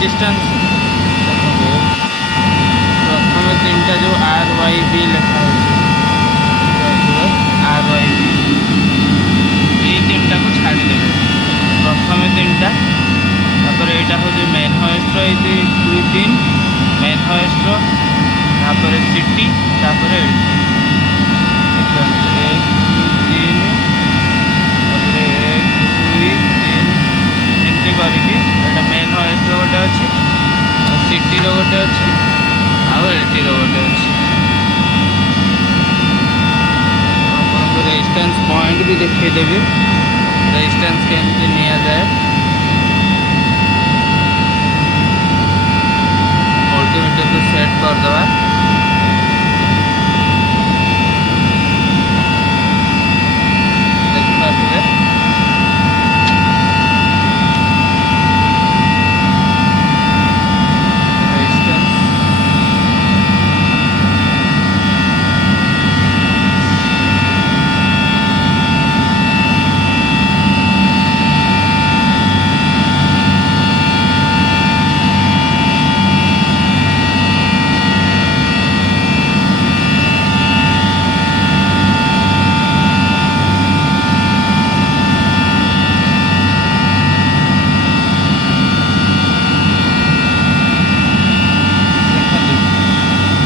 Resistance ପ୍ରଥମେ ତିନିଟା ଯେଉଁ RYB ଲେଖା ହେଉଛି RYB এই তিনটাକୁ ଛାଡ଼ିଦେବେ। ପ୍ରଥମେ ତିନିଟା, ତାପରେ ଏଇଟା ହେଉଛି ମେନ୍ ହଏଷ୍ଟର, ଏଇ 2 3 ମେନ୍ ହଏଷ୍ଟର, ତାପରେ ସିଟି, ତାପରେ ଏଇଠି 1 2 3, ତାପରେ 1 2 3 ଏମିତି କରିକି ଏଇଟା ମେନ୍ ହଏଷ୍ଟର ଗୋଟେ ଅଛି, ସିଟିର ଗୋଟେ ଅଛି, ଆଉ ଏଲ୍ଟିର ଗୋଟେ ଅଛି। ଆପଣଙ୍କୁ ରେଜିଷ୍ଟାନ୍ସ ପଏଣ୍ଟ ବି ଦେଖେଇଦେବି, ରେଜିଷ୍ଟାନ୍ସ କେମିତି ନିଆଯାଏ। मल्टीमीटर सेट करदे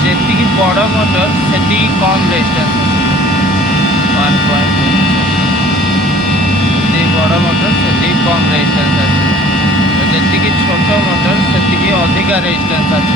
देखिए बड़ मोटर से कम रेजिस्टेंस 1.2 बड़ मोटर से कम रेजिस्टेंस आस जी छोट मोटर से अधिका रेजिस्टेंस आस।